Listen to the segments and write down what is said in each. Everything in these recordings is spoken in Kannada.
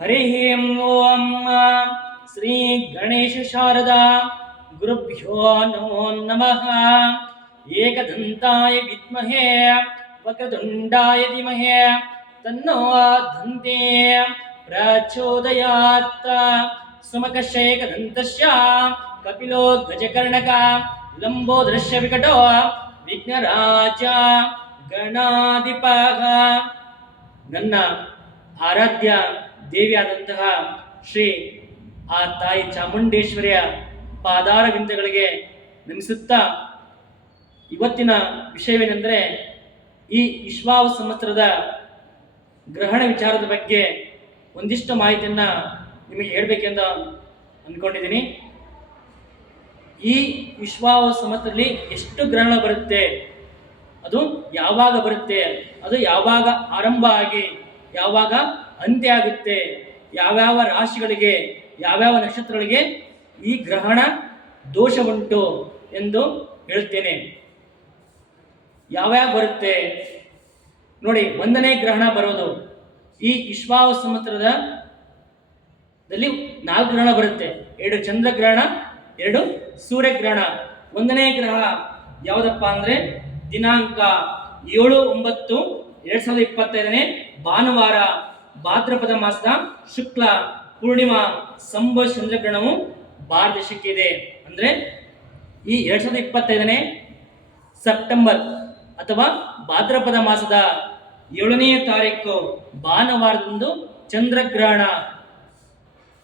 ಹರಿ ಓಂ ಶ್ರೀ ಗಣೇಶ ಶಾರದಾ ಗುರುಭ್ಯೋ ನಮೋ ನಮಃ. ಏಕದಂತಾಯ ವಿದ್ಮಹೇ ವಕ್ರತುಂಡಾಯ ಧೀಮಹಿ ತನ್ನೋ ದಂತೆ ಪ್ರಚೋದಯಾತ್. ಸುಮಕಶ್ಯೇಕದಂತಸ್ಯ ಕಪಿಲೋ ಗಜಕರ್ಣಕ ಲಂಬೋದರಸ್ಯ ವಿಕಟೋ ವಿಘ್ನರಾಜ ಗಣಾಧಿಪಃ. ನನ್ನ ಆರಾಧ್ಯ ದೇವಿಯಾದಂತಹ ಶ್ರೀ ಆ ತಾಯಿ ಚಾಮುಂಡೇಶ್ವರಿಯ ಪಾದಾರವಿಂದಗಳಿಗೆ ನಮಿಸುತ್ತಾ, ಇವತ್ತಿನ ವಿಷಯವೇನೆಂದರೆ ಈ ವಿಶ್ವಾವಸು ಸಂವತ್ಸರದ ಗ್ರಹಣ ವಿಚಾರದ ಬಗ್ಗೆ ಒಂದಿಷ್ಟು ಮಾಹಿತಿಯನ್ನು ನಿಮಗೆ ಹೇಳಬೇಕೆಂದು ಅಂದ್ಕೊಂಡಿದ್ದೀನಿ. ಈ ವಿಶ್ವಾವಸು ಸಂವತ್ಸರದಲ್ಲಿ ಎಷ್ಟು ಗ್ರಹಣ ಬರುತ್ತೆ, ಅದು ಯಾವಾಗ ಬರುತ್ತೆ, ಅದು ಯಾವಾಗ ಆರಂಭ ಆಗಿ ಯಾವಾಗ ಅಂತ್ಯ ಆಗುತ್ತೆ, ಯಾವ್ಯಾವ ರಾಶಿಗಳಿಗೆ ಯಾವ್ಯಾವ ನಕ್ಷತ್ರಗಳಿಗೆ ಈ ಗ್ರಹಣ ದೋಷ ಉಂಟು ಎಂದು ಹೇಳ್ತೇನೆ. ಯಾವ್ಯಾವ ಬರುತ್ತೆ ನೋಡಿ. ಒಂದನೇ ಗ್ರಹಣ ಬರೋದು ಈ ವಿಶ್ವಾವಸು ಸಂವತ್ಸರದಲ್ಲಿ 4 ಗ್ರಹಣ ಬರುತ್ತೆ. 2 ಚಂದ್ರಗ್ರಹಣ, 2 ಸೂರ್ಯಗ್ರಹಣ. ಒಂದನೇ ಗ್ರಹ ಯಾವುದಪ್ಪ ಅಂದರೆ ದಿನಾಂಕ 7-9-2025 ಭಾನುವಾರ, ಭಾದ್ರಪದ ಮಾಸದ ಶುಕ್ಲ ಪೂರ್ಣಿಮಾ ಸಂಭವ ಚಂದ್ರಗ್ರಹಣವು ಭಾರತ ದೇಶಕ್ಕೆ ಇದೆ. ಅಂದರೆ ಈ 2025 ಸೆಪ್ಟೆಂಬರ್ ಅಥವಾ ಭಾದ್ರಪದ ಮಾಸದ 7ನೇ ತಾರೀಕು ಭಾನುವಾರದಂದು ಚಂದ್ರಗ್ರಹಣ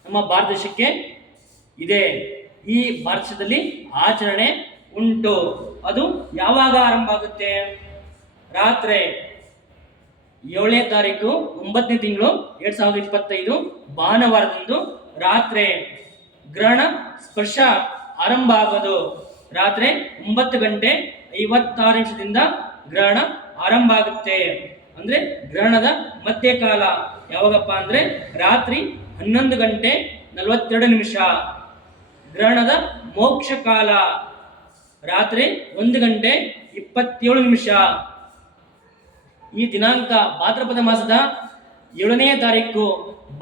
ನಮ್ಮ ಭಾರತ ದೇಶಕ್ಕೆ ಇದೆ. ಈ ಭಾರತ ದೇಶದಲ್ಲಿ ಆಚರಣೆ ಉಂಟು. ಅದು ಯಾವಾಗ ಆರಂಭ ಆಗುತ್ತೆ? ರಾತ್ರಿ 7ನೇ ತಾರೀಕು 9ನೇ ತಿಂಗಳು 2025 ಭಾನುವಾರದಂದು ರಾತ್ರಿ ಗ್ರಹಣ ಸ್ಪರ್ಶ ಆರಂಭ ಆಗೋದು. ರಾತ್ರಿ 9:56 ಗ್ರಹಣ ಆರಂಭ ಆಗುತ್ತೆ. ಅಂದರೆ ಗ್ರಹಣದ ಮಧ್ಯಕಾಲ ಯಾವಾಗಪ್ಪ ಅಂದರೆ ರಾತ್ರಿ 11:42. ಗ್ರಹಣದ ಮೋಕ್ಷ ಕಾಲ ರಾತ್ರಿ 1:27. ಈ ದಿನಾಂಕ ಭಾದ್ರಪದ ಮಾಸದ 7ನೇ ತಾರೀಕು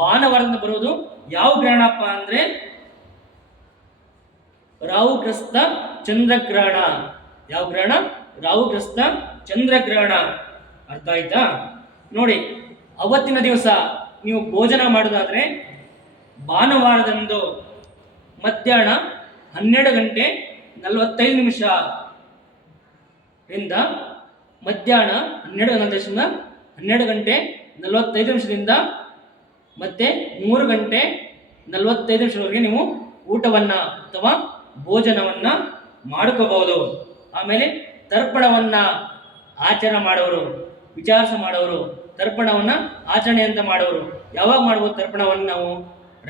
ಭಾನುವಾರದಿಂದ ಬರೋದು ಯಾವ ಗ್ರಹಣಪ್ಪ ಅಂದರೆ ರಾಹುಗ್ರಸ್ತ ಚಂದ್ರಗ್ರಹಣ. ಯಾವ ಗ್ರಹಣ? ರಾಹುಗ್ರಸ್ತ ಚಂದ್ರಗ್ರಹಣ. ಅರ್ಥ ಆಯ್ತಾ? ನೋಡಿ, ಅವತ್ತಿನ ದಿವಸ ನೀವು ಭೋಜನ ಮಾಡೋದಾದ್ರೆ ಭಾನುವಾರದಂದು ಮಧ್ಯಾಹ್ನ 12:45 ಮಧ್ಯಾಹ್ನ 12:45 ಮತ್ತೆ 3:45 ನೀವು ಊಟವನ್ನು ಅಥವಾ ಭೋಜನವನ್ನು ಮಾಡ್ಕೋಬಹುದು. ಆಮೇಲೆ ತರ್ಪಣವನ್ನು ಆಚರಣೆ ಮಾಡೋರು, ವಿಚಾರ ಮಾಡೋರು, ತರ್ಪಣವನ್ನು ಆಚರಣೆ ಅಂತ ಮಾಡೋರು ಯಾವಾಗ ಮಾಡ್ಬೋದು ತರ್ಪಣವನ್ನು? ನಾವು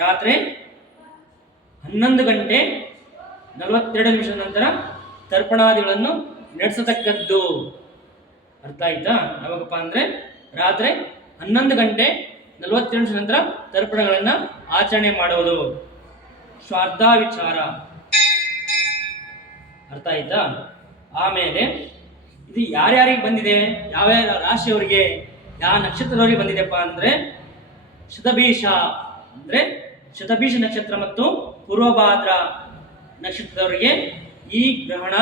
ರಾತ್ರಿ 11:42 ನಂತರ ತರ್ಪಣಾದಿಗಳನ್ನು ನಡೆಸತಕ್ಕದ್ದು. ಅರ್ಥ ಆಯ್ತಾ? ಯಾವಾಗಪ್ಪ ಅಂದರೆ ರಾತ್ರಿ 11:42 ನಂತರ ತರ್ಪಣಗಳನ್ನು ಆಚರಣೆ ಮಾಡೋದು. ಶ್ರಾದ್ದ ವಿಚಾರ. ಅರ್ಥ ಆಯ್ತಾ? ಆಮೇಲೆ ಇದು ಯಾರ್ಯಾರಿಗೆ ಬಂದಿದೆ, ಯಾವ್ಯಾವ ರಾಶಿಯವರಿಗೆ, ಯಾವ ನಕ್ಷತ್ರದವರಿಗೆ ಬಂದಿದೆಪ್ಪ ಅಂದರೆ ಶತಭೀಷ ಅಂದರೆ ಶತಭೀಷ ನಕ್ಷತ್ರ ಮತ್ತು ಪೂರ್ವಭಾದ್ರ ನಕ್ಷತ್ರದವರಿಗೆ ಈ ಗ್ರಹಣ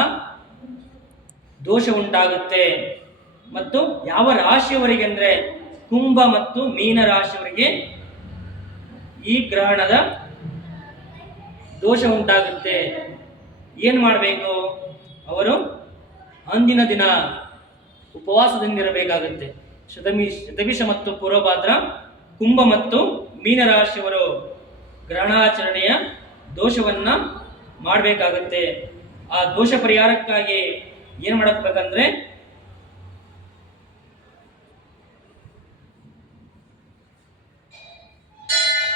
ದೋಷ ಉಂಟಾಗುತ್ತೆ. ಮತ್ತು ಯಾವ ರಾಶಿಯವರಿಗೆ ಅಂದರೆ ಕುಂಭ ಮತ್ತು ಮೀನ ರಾಶಿಯವರಿಗೆ ಈ ಗ್ರಹಣದ ದೋಷ ಉಂಟಾಗುತ್ತೆ. ಏನು ಮಾಡಬೇಕು? ಅವರು ಅಂದಿನ ದಿನ ಉಪವಾಸದಿಂದಿರಬೇಕಾಗುತ್ತೆ. ಶತಭಿಷ ಮತ್ತು ಪೂರ್ವಭಾದ್ರ, ಕುಂಭ ಮತ್ತು ಮೀನ ರಾಶಿಯವರು ಗ್ರಹಣಾಚರಣೆಯ ದೋಷವನ್ನು ಮಾಡಬೇಕಾಗುತ್ತೆ. ಆ ದೋಷ ಪರಿಹಾರಕ್ಕಾಗಿ ಏನು ಮಾಡಬೇಕಂದ್ರೆ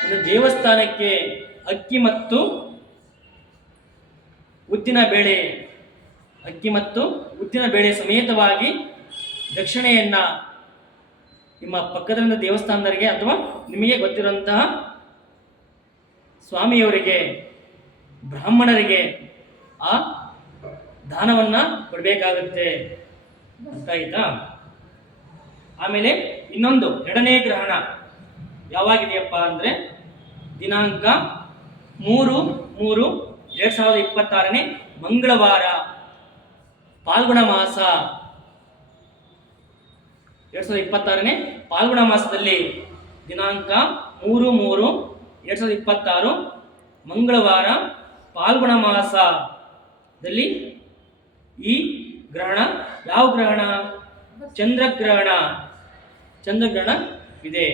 ಒಂದು ದೇವಸ್ಥಾನಕ್ಕೆ ಅಕ್ಕಿ ಮತ್ತು ಉದ್ದಿನ ಬೇಳೆ ಸಮೇತವಾಗಿ ದಕ್ಷಿಣೆಯನ್ನ ನಿಮ್ಮ ಪಕ್ಕದ ದೇವಸ್ಥಾನದವರಿಗೆ ಅಥವಾ ನಿಮಗೆ ಗೊತ್ತಿರುವಂತಹ ಸ್ವಾಮಿಯವರಿಗೆ, ಬ್ರಾಹ್ಮಣರಿಗೆ ಆ ದಾನವನ್ನ ಕೊಡಬೇಕಾಗುತ್ತೆ. ಅರ್ಥ ಆಯ್ತಾ? ಆಮೇಲೆ ಇನ್ನೊಂದು 2ನೇ ಗ್ರಹಣ ಯಾವಾಗಿದೆಯಪ್ಪ ಅಂದರೆ ದಿನಾಂಕ 3/3/2026 ಮಂಗಳವಾರ, ಫಾಲ್ಗುಣ ಮಾಸ. 2026 ಫಾಲ್ಗುಣ ಮಾಸದಲ್ಲಿ ದಿನಾಂಕ 3/3/2026 ಮಂಗಳವಾರ ಫಾಲ್ಗುಣ ಮಾಸದಲ್ಲಿ ಈ ಗ್ರಹಣ ಯಾವ ಗ್ರಹಣ? ಚಂದ್ರಗ್ರಹಣ ಇದೆ.